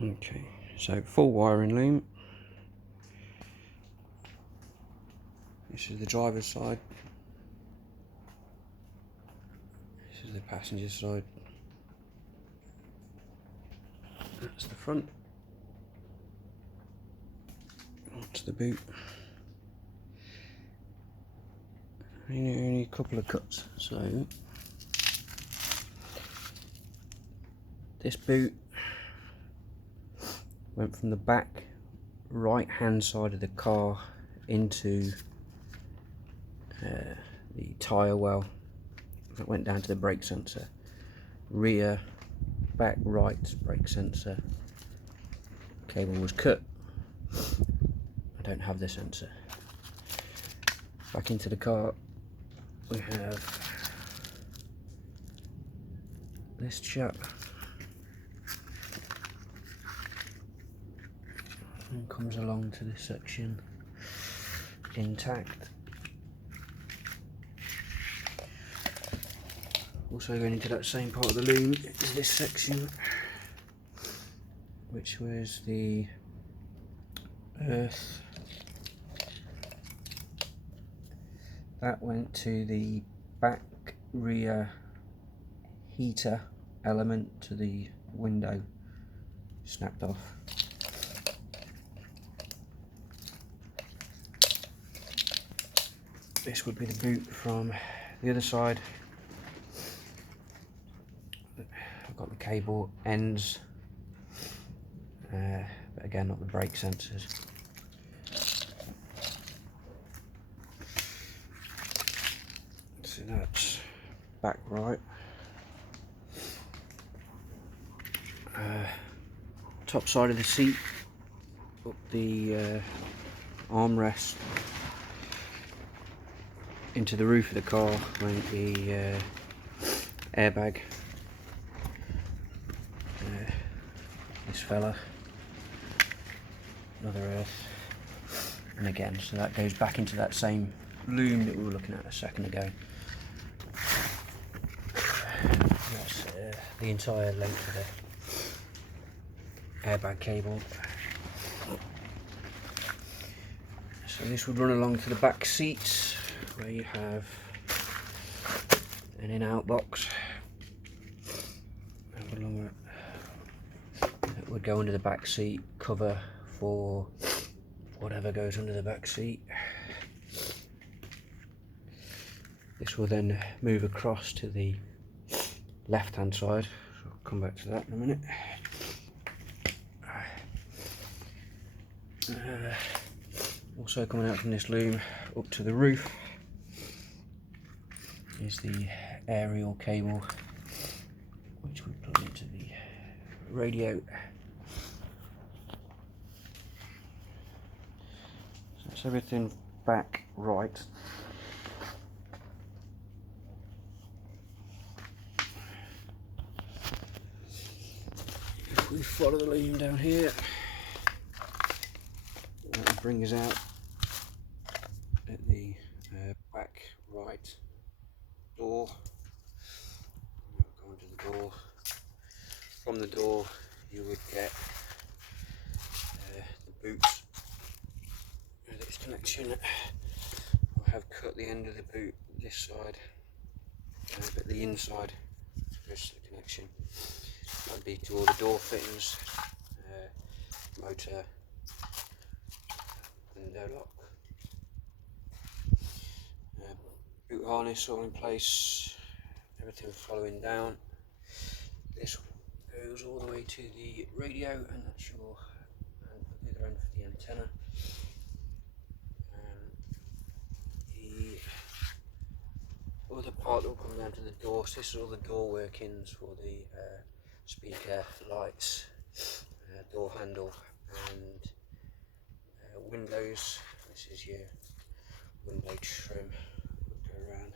Okay, so full wiring loom. This is the driver's side. This is the passenger side. That's the front. That's the boot. Only a couple of cuts. So this boot went from the back right hand side of the car into the tyre well. That went down to the brake sensor. Rear back right brake sensor cable was cut. I don't have the sensor. Back into the car we have this chap, and comes along to this section intact. Also going into that same part of the loom is this section, which was the earth. That went to the back rear heater element to the window, snapped off. This would be the boot from the other side. I've got the cable ends, but again not the brake sensors. So that's back right. Top side of the seat, up the armrest, into the roof of the car went the airbag. This fella, another earth, and again, so that goes back into that same loom that we were looking at a second ago. That's the entire length of the airbag cable. So this would run along to the back seats, where you have an in-out box. That would go under the back seat, cover for whatever goes under the back seat. This will then move across to the left hand side, so I'll come back to that in a minute. Also coming out from this loom up to the roof is the aerial cable, which we plug into the radio. So that's everything back right. If we follow the loom down here, that will bring us out at the back right door. We'll go into the door. From the door you would get the boots with its connection. I have cut the end of the boot this side, but the inside is the connection. That would be to all the door fittings, motor, window lock. Boot harness all in place, everything following down. This goes all the way to the radio, and that's your the other end for the antenna. The other part that will come down to the door, so this is all the door workings for the speaker, lights, door handle, and windows. This is your window trim. We'll go around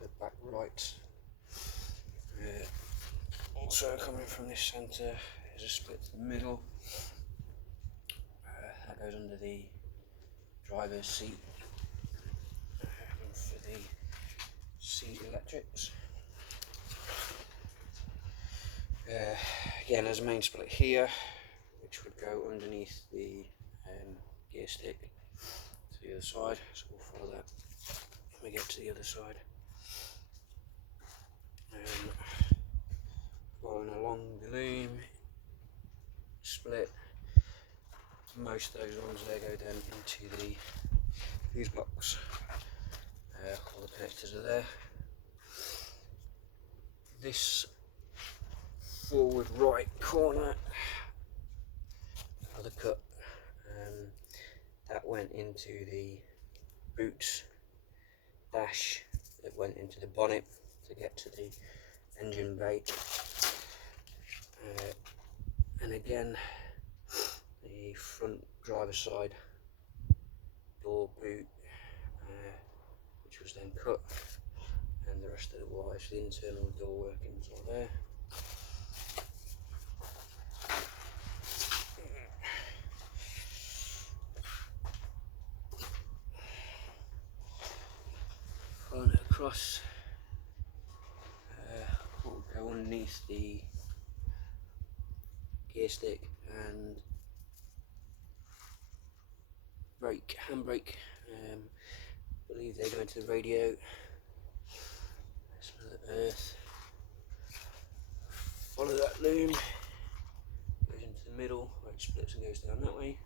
the back right. Also coming from this centre is a split to the middle. That goes under the driver's seat for the seat electrics. Again, there's a main split here. which would go underneath the gear stick to the other side, so we'll follow that when we get to the other side. Following along the loom, split, most of those ones there go down into the fuse box. All the connectors are there. This forward right corner of the cut, that went into the boot dash, that went into the bonnet to get to the engine bay, and again the front driver side door boot, which was then cut, and the rest of the wires, the internal door workings are there. Following it across, will go underneath the gear stick and handbrake. I believe they go into the radio. Smell the earth. Follow that loom, goes into the middle where it splits and goes down that way.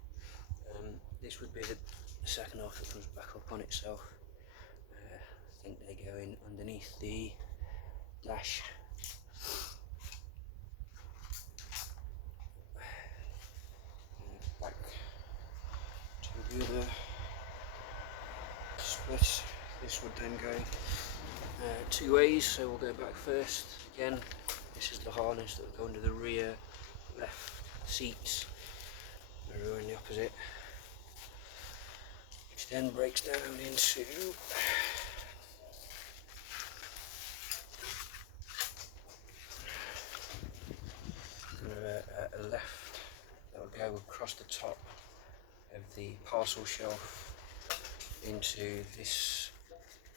This would be the second half that comes back up on itself. I think they go in underneath the dash. Back to the other split. This would then go two ways, so we'll go back first. Again, this is the harness that will go under the rear left seats, the rear and the opposite, which then breaks down into a left that will go across the top of the parcel shelf into this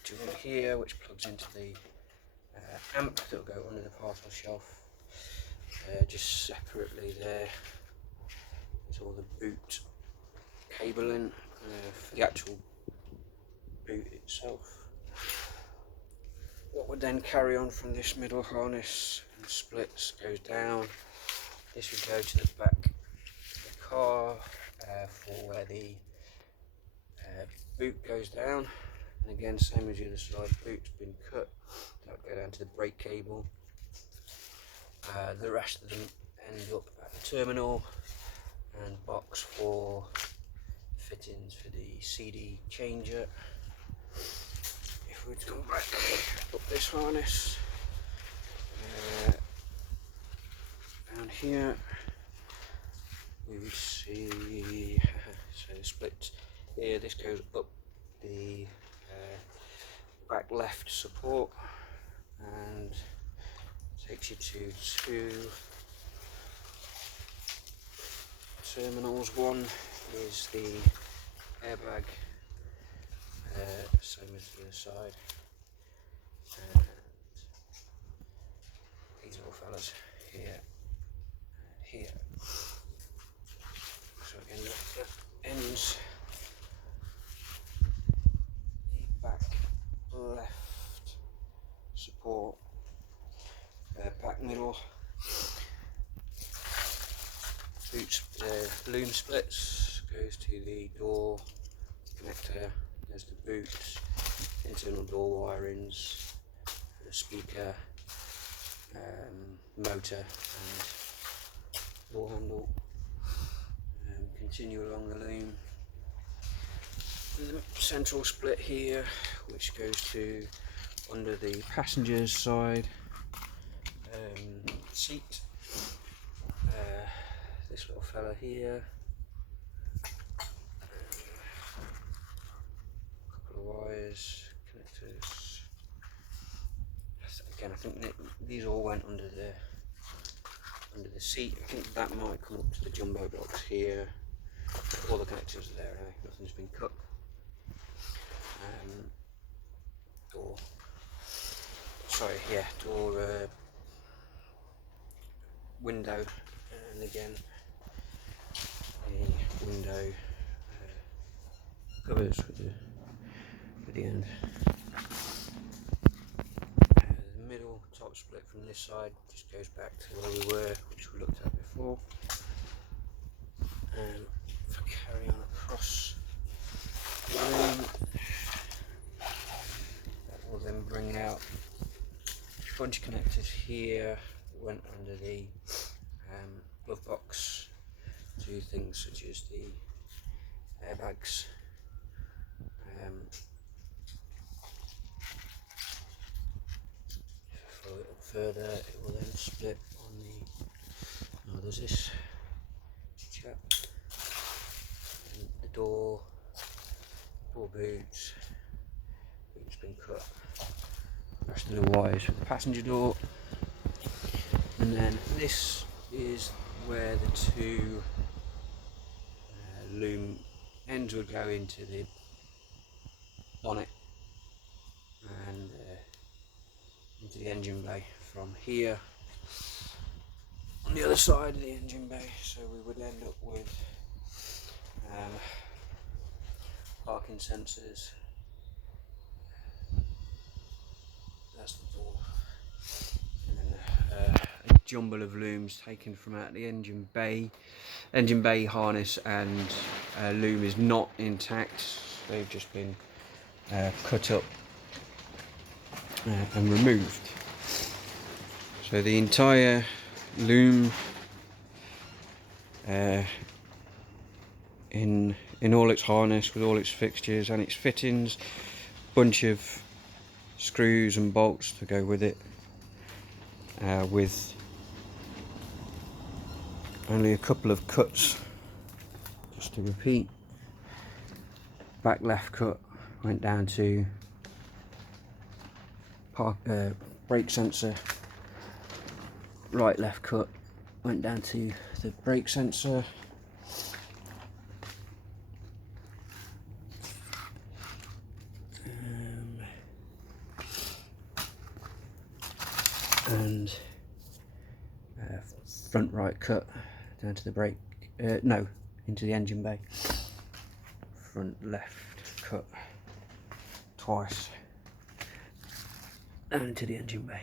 joint here, which plugs into the amp that will go under the parcel shelf. Just separately there is all the boot cabling for the actual boot itself. What would then carry on from this middle harness and splits goes down. This would go to the back of the car for where the boot goes down, and again same as the other side, boot's been cut, that'll go down to the brake cable. The rest of them end up at the terminal and box for fittings for the CD changer. If we come back up this harness, down here we would see, so the splits here, this goes up the back left support and takes you to two terminals. One is the airbag, same as the other side, and these little fellas here and here. So again, that ends the back left support, back middle. Boot loom splits goes to the door connector. There's the boot, internal door wirings, the speaker, motor and door handle. Continue along the loom. There's a central split here which goes to under the passenger's side seat. This little fella here, a couple of wires, connectors. Again, I think that these all went under the seat. I think that might come up to the jumbo box here. All the connectors are there, nothing's been cut. Door, window, and again window covers with the end. The middle top split from this side just goes back to where we were, which we looked at before. And if I carry on across the room, that will then bring out a bunch of connectors here that went under the glove box to things such as the airbags. If I follow it up further, it will then split on the. Oh, there's this chap, and the door boots. It's been cut. The rest of the wires for the passenger door, and then this is where the two loom ends would go into the bonnet and into the engine bay from here on the other side of the engine bay. So we would end up with parking sensors. That's the door, and then a jumble of looms taken from out the engine bay. Engine bay harness and loom is not intact. They've just been cut up and removed. So the entire loom in all its harness with all its fixtures and its fittings, bunch of screws and bolts to go with it, with only a couple of cuts. Just to repeat, back left cut went down to brake sensor, right left cut went down to the brake sensor, and front right cut down to the brake, no, into the engine bay. Front left cut twice down into the engine bay.